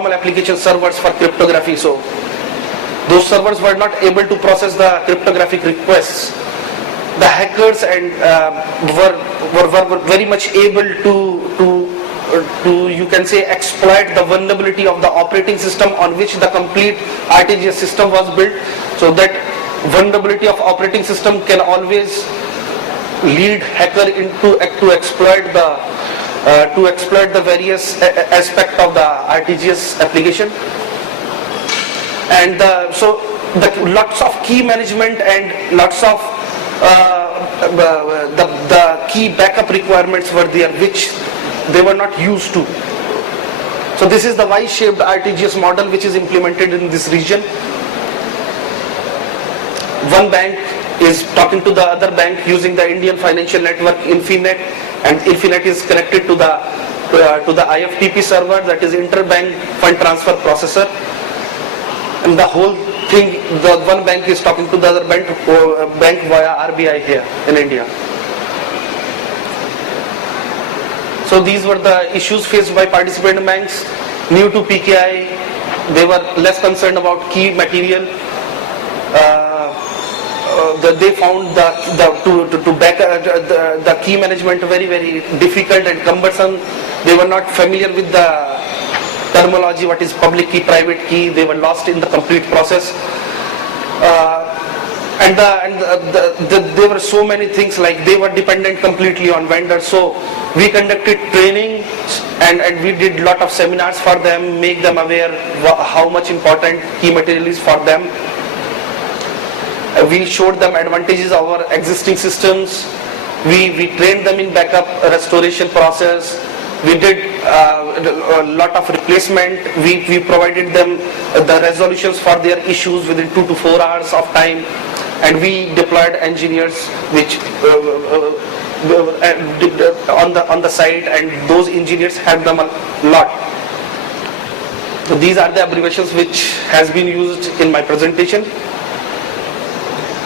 normal application servers for cryptography. So those servers were not able to process the cryptographic requests. The hackers and were very much able to you can say exploit the vulnerability of the operating system on which the complete RTGS system was built. So that vulnerability of operating system can always lead hacker into to exploit the various aspect of the RTGS application. And so lots of key management and lots of the key backup requirements were there which they were not used to. So this is the Y-shaped RTGS model which is implemented in this region. One bank is talking to the other bank using the Indian financial network Infinet, and Infinet is connected to the IFTP server, that is interbank fund transfer processor, and the whole thing, the one bank is talking to the other bank via RBI here in India. So these were the issues faced by participant banks. New to PKI, they were less concerned about key material. They found the key management very, very difficult and cumbersome. They were not familiar with the terminology, what is public key, private key. They were lost in the complete process. There were so many things, like they were dependent completely on vendors. So we conducted training and we did lot of seminars for them, make them aware how much important key material is for them. We showed them advantages of our existing systems. We trained them in backup restoration process. We did a lot of replacement. We provided them the resolutions for their issues within 2 to 4 hours of time, and we deployed engineers which on the site, and those engineers helped them a lot. So these are the abbreviations which has been used in my presentation.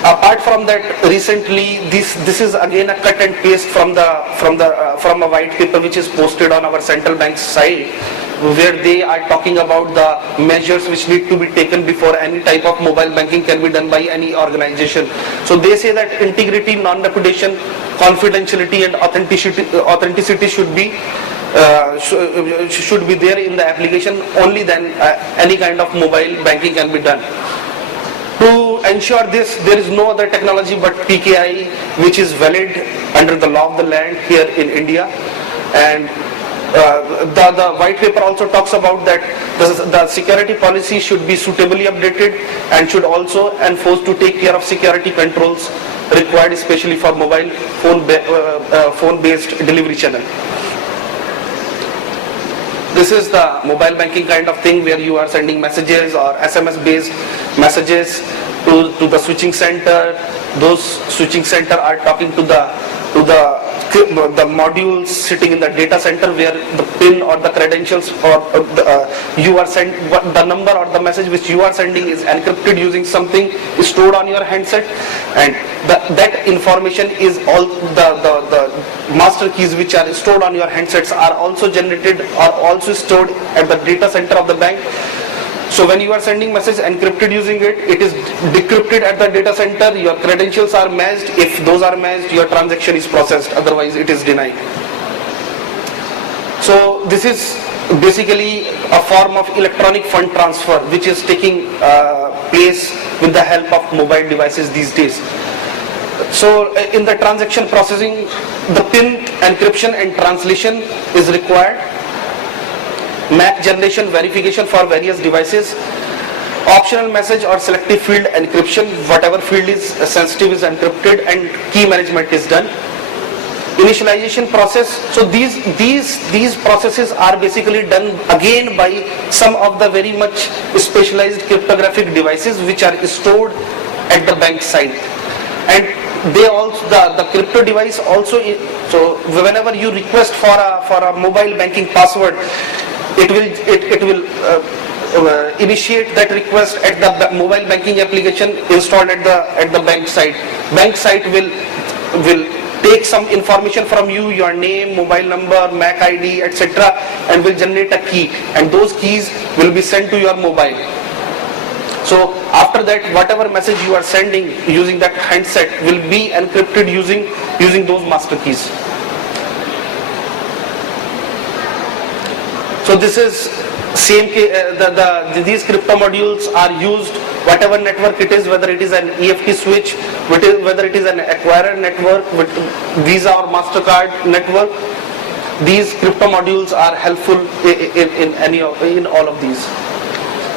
Apart from that, recently this is again a cut and paste from a white paper which is posted on our central bank's site, where they are talking about the measures which need to be taken before any type of mobile banking can be done by any organization. So they say that integrity, non-repudiation, confidentiality and authenticity should be there in the application. Only then any kind of mobile banking can be done. To ensure this, there is no other technology but PKI which is valid under the law of the land here in India. And the white paper also talks about that the security policy should be suitably updated and should also enforce to take care of security controls required especially for mobile phone-based delivery channel. This is the mobile banking kind of thing where you are sending messages or SMS based messages to the switching center. Those switching center are talking to the modules sitting in the data center, where the PIN or the credentials or you are sent the number or the message which you are sending is encrypted using something stored on your handset, and that information is all the master keys which are stored on your handsets are also generated or also stored at the data center of the bank. So when you are sending message encrypted using it, it is decrypted at the data center, your credentials are matched. If those are matched, your transaction is processed, otherwise it is denied. So this is basically a form of electronic fund transfer which is taking place with the help of mobile devices these days. So in the transaction processing, the PIN encryption and translation is required. MAC generation verification for various devices, optional message or selective field encryption, whatever field is sensitive is encrypted, and key management is done. Initialization process, so these processes are basically done again by some of the very much specialized cryptographic devices which are stored at the bank side, and they also the crypto device also so whenever you request for a mobile banking password, it will initiate that request at the mobile banking application installed at the bank site. Bank site will take some information from you, your name, mobile number, MAC ID, etc., and will generate a key, and those keys will be sent to your mobile. So after that, whatever message you are sending using that handset will be encrypted using those master keys. So this is same. These crypto modules are used whatever network it is, whether it is an EFT switch, whether it is an acquirer network, with Visa or Mastercard network. These crypto modules are helpful in all of these.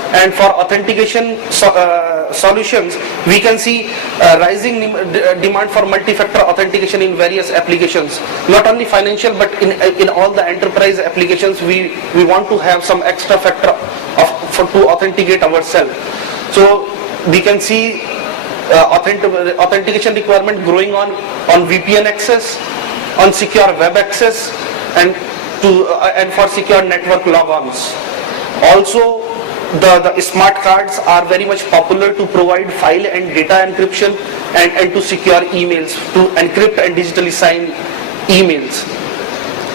And for authentication solutions, we can see rising demand for multi-factor authentication in various applications. Not only financial, but in all the enterprise applications, we want to have some extra factor to authenticate ourselves. So we can see authentication requirement growing on VPN access, on secure web access, and for secure network logons. Also, the smart cards are very much popular to provide file and data encryption and to secure emails, to encrypt and digitally sign emails.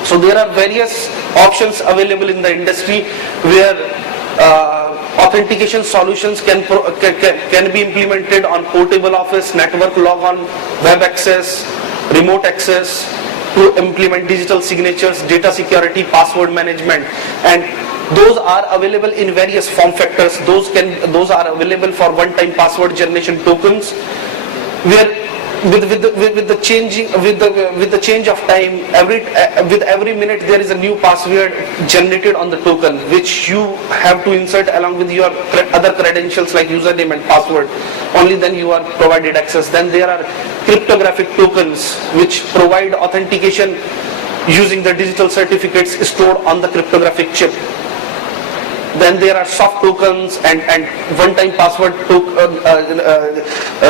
So there are various options available in the industry where authentication solutions can be implemented on portable office, network logon, web access, remote access, to implement digital signatures, data security, password management, and those are available in various form factors. Those are available for one-time password generation tokens, where with the change of time, with every minute there is a new password generated on the token, which you have to insert along with your other credentials like username and password. Only then you are provided access. Then there are cryptographic tokens which provide authentication using the digital certificates stored on the cryptographic chip. Then there are soft tokens and one-time password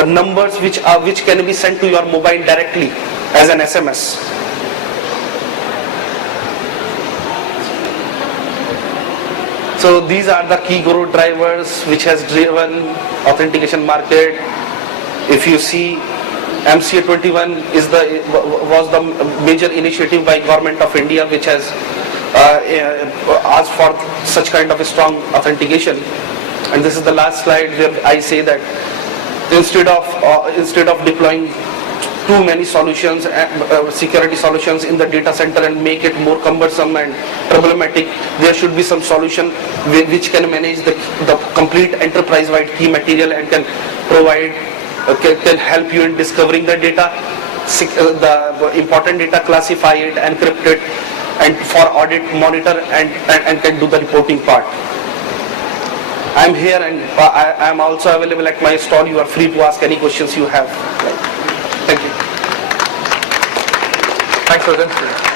numbers which can be sent to your mobile directly as an SMS. So these are the key growth drivers which has driven authentication market. If you see, MCA 21 was the major initiative by Government of India which has asked for such kind of a strong authentication. And this is the last slide where I say that instead of deploying too many solutions, security solutions in the data center and make it more cumbersome and problematic, there should be some solution which can manage the complete enterprise-wide key material and can provide, can help you in discovering the data, the important data, classify it, encrypt it, and for audit, monitor, and can do the reporting part. I'm here and I'm also available at my stall. You are free to ask any questions you have. Thank you. Thanks, Rajan.